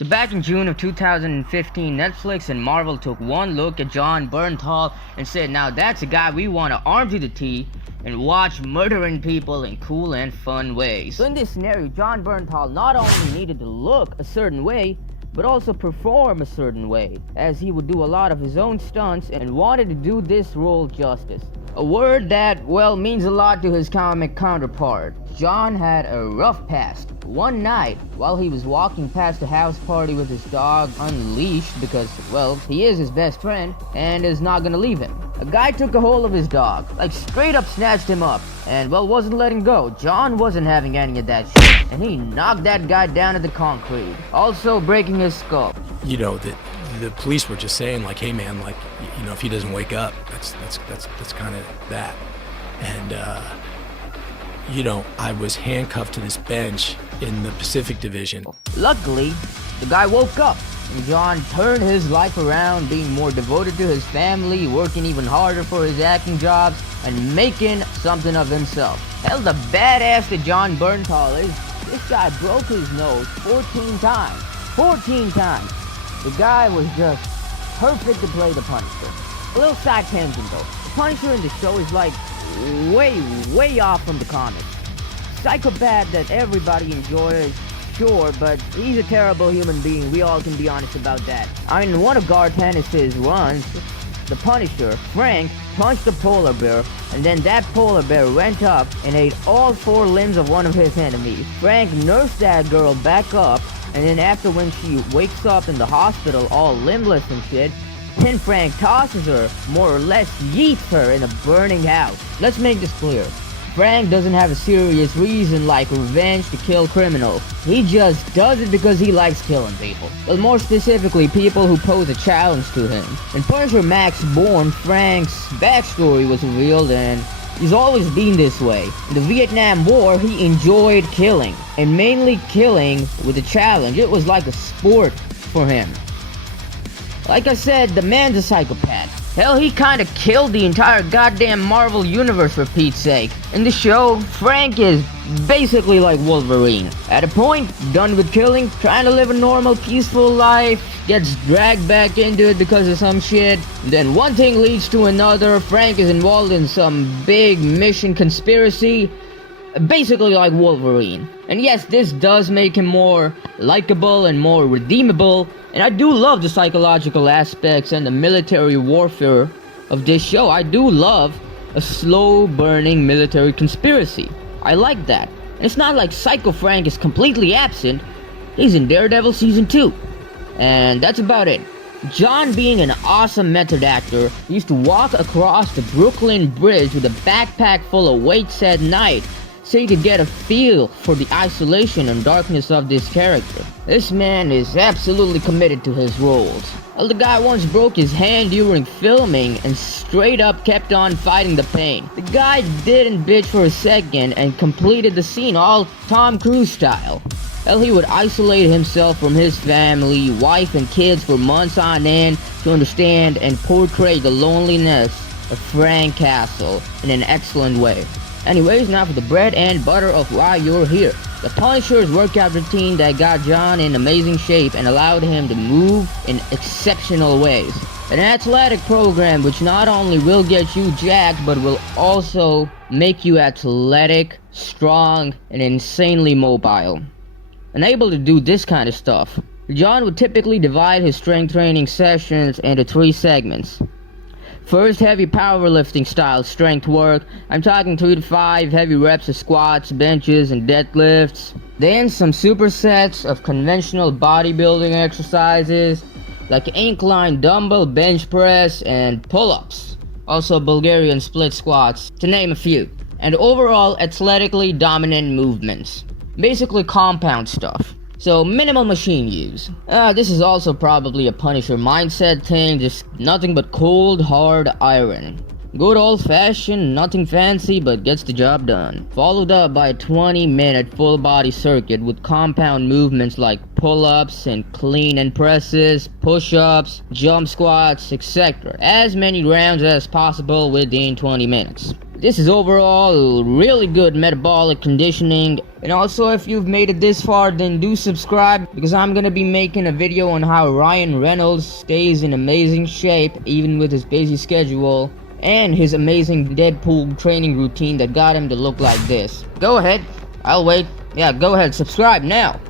So back in June of 2015, Netflix and Marvel took one look at Jon Bernthal and said, now that's a guy we want to arm to the teeth and watch murdering people in cool and fun ways. So in this scenario, Jon Bernthal not only needed to look a certain way, but also perform a certain way, as he would do a lot of his own stunts and wanted to do this role justice. A word that, well, means a lot to his comic counterpart. Jon had a rough past. One night, while he was walking past a house party with his dog unleashed because, well, he is his best friend and is not gonna leave him, a guy took a hold of his dog, like straight up snatched him up, and, well, wasn't letting go. Jon wasn't having any of that shit, and he knocked that guy down to the concrete, also breaking his skull. You know, the police were just saying, like, hey man, like, you know, if he doesn't wake up, that's kind of that. And you know, I was handcuffed to this bench in the Pacific Division. Luckily, the guy woke up, and Jon turned his life around, being more devoted to his family, working even harder for his acting jobs, and making something of himself. Hell, the badass that Jon Bernthal is, this guy broke his nose 14 times. 14 times! The guy was just perfect to play the Punisher. A little side tangent though. The Punisher in the show is like way off from the comics. Psychopath that everybody enjoys, sure, but he's a terrible human being. We all can be honest about that. I mean, in one of Garth Ennis's runs, the Punisher, Frank, punched a polar bear, and then that polar bear went up and ate all 4 limbs of one of his enemies. Frank nursed that girl back up, and then after when she wakes up in the hospital all limbless and shit, then Frank tosses her, more or less yeets her in a burning house. Let's make this clear. Frank doesn't have a serious reason like revenge to kill criminals. He just does it because he likes killing people. Well, more specifically, people who pose a challenge to him. In Punisher Max Bourne, Frank's backstory was revealed, and he's always been this way. In the Vietnam War, he enjoyed killing, and mainly killing with a challenge. It was like a sport for him. Like I said, the man's a psychopath. Hell, he kinda killed the entire goddamn Marvel universe for Pete's sake. In the show, Frank is basically like Wolverine. At a point, done with killing, trying to live a normal, peaceful life, gets dragged back into it because of some shit. Then one thing leads to another. Frank is involved in some big mission conspiracy, basically like Wolverine. And yes, this does make him more likable and more redeemable, and I do love the psychological aspects and the military warfare of this show. I do love a slow-burning military conspiracy. I like that. And it's not like Psycho Frank is completely absent. He's in Daredevil Season 2. And that's about it. Jon, being an awesome method actor, used to walk across the Brooklyn Bridge with a backpack full of weights at night, so you could get a feel for the isolation and darkness of this character. This man is absolutely committed to his roles. Well, the guy once broke his hand during filming and straight up kept on fighting the pain. The guy didn't bitch for a second and completed the scene all Tom Cruise style. Hell, he would isolate himself from his family, wife and kids for months on end to understand and portray the loneliness of Frank Castle in an excellent way. Anyways, now for the bread and butter of why you're here. The Punisher's workout routine that got Jon in amazing shape and allowed him to move in exceptional ways. An athletic program which not only will get you jacked, but will also make you athletic, strong, and insanely mobile. And able to do this kind of stuff. Jon would typically divide his strength training sessions into 3 segments. First, heavy powerlifting style strength work. I'm talking 3 to 5 heavy reps of squats, benches, and deadlifts. Then some supersets of conventional bodybuilding exercises like incline dumbbell bench press and pull-ups. Also Bulgarian split squats, to name a few. And overall athletically dominant movements. Basically compound stuff. So, minimal machine use. This is also probably a Punisher mindset thing, just nothing but cold, hard iron. Good old-fashioned, nothing fancy, but gets the job done. Followed up by a 20-minute full-body circuit with compound movements like pull-ups and clean and presses, push-ups, jump squats, etc. As many rounds as possible within 20 minutes. This is overall really good metabolic conditioning. And also, if you've made it this far, then do subscribe, because I'm gonna be making a video on how Ryan Reynolds stays in amazing shape even with his busy schedule, and his amazing Deadpool training routine that got him to look like this. Go ahead, I'll wait. Yeah, go ahead, subscribe now.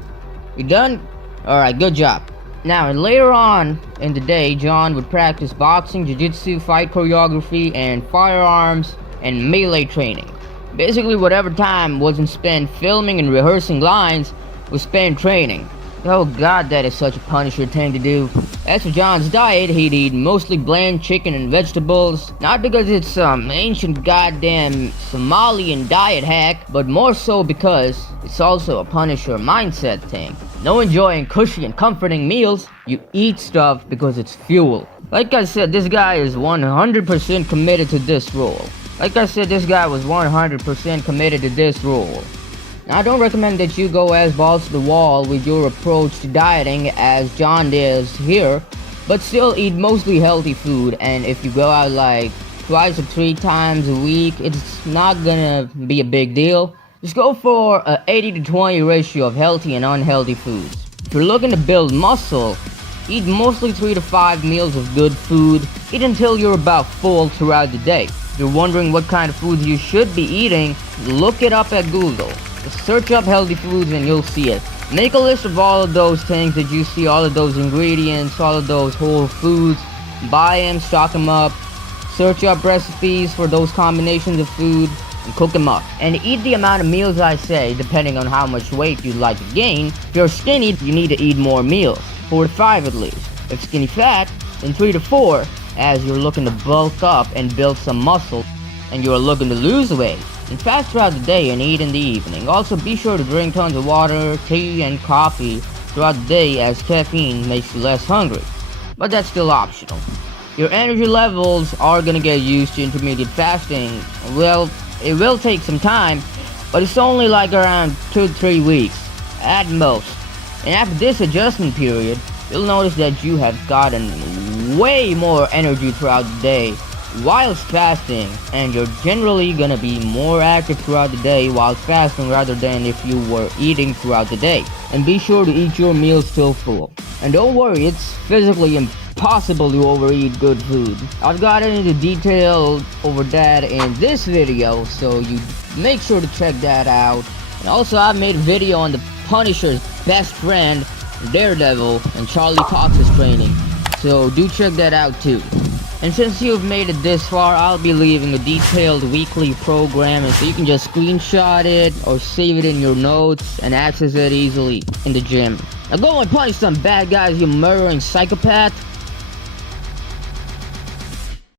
You done? Alright, good job. Now, and later on in the day, Jon would practice boxing, jiu-jitsu, fight choreography, and firearms and melee training. Basically, whatever time wasn't spent filming and rehearsing lines was spent training. Oh god, that is such a Punisher thing to do. As for Jon's diet, he'd eat mostly bland chicken and vegetables, not because it's some ancient goddamn Somalian diet hack, but more so because it's also a Punisher mindset thing. No enjoying cushy and comforting meals, you eat stuff because it's fuel. Like I said, this guy is 100% committed to this role. Now, I don't recommend that you go as balls to the wall with your approach to dieting as Jon does here, but still eat mostly healthy food, and if you go out like twice or 3 times a week, it's not gonna be a big deal. Just go for a 80-20 ratio of healthy and unhealthy foods. If you're looking to build muscle, eat mostly 3 to 5 meals of good food. Eat until you're about full throughout the day. If you're wondering what kind of foods you should be eating, look it up at Google. Just search up healthy foods and you'll see it. Make a list of all of those things that you see, all of those ingredients, all of those whole foods. Buy them, stock them up. Search up recipes for those combinations of food and cook them up. And eat the amount of meals I say, depending on how much weight you'd like to gain. If you're skinny, you need to eat more meals, 4 to 5 at least. If skinny fat, then 3 to 4, as you're looking to bulk up and build some muscle, and you're looking to lose weight. And fast throughout the day and eat in the evening. Also, be sure to drink tons of water, tea, and coffee throughout the day, as caffeine makes you less hungry. But that's still optional. Your energy levels are gonna get used to intermediate fasting. Well, it will take some time, but it's only like around 2 to 3 weeks at most. And after this adjustment period, you'll notice that you have gotten way more energy throughout the day whilst fasting, and you're generally gonna be more active throughout the day while fasting rather than if you were eating throughout the day. And be sure to eat your meals till full. And don't worry, it's physically impossible to overeat good food. I've gotten into detail over that in this video, so you make sure to check that out. And also, I've made a video on the Punisher's best friend, Daredevil, and Charlie Cox's training, so do check that out too. And since you've made it this far, I'll be leaving a detailed weekly program, and so you can just screenshot it or save it in your notes and access it easily in the gym. Now go and punch some bad guys, you murdering psychopath.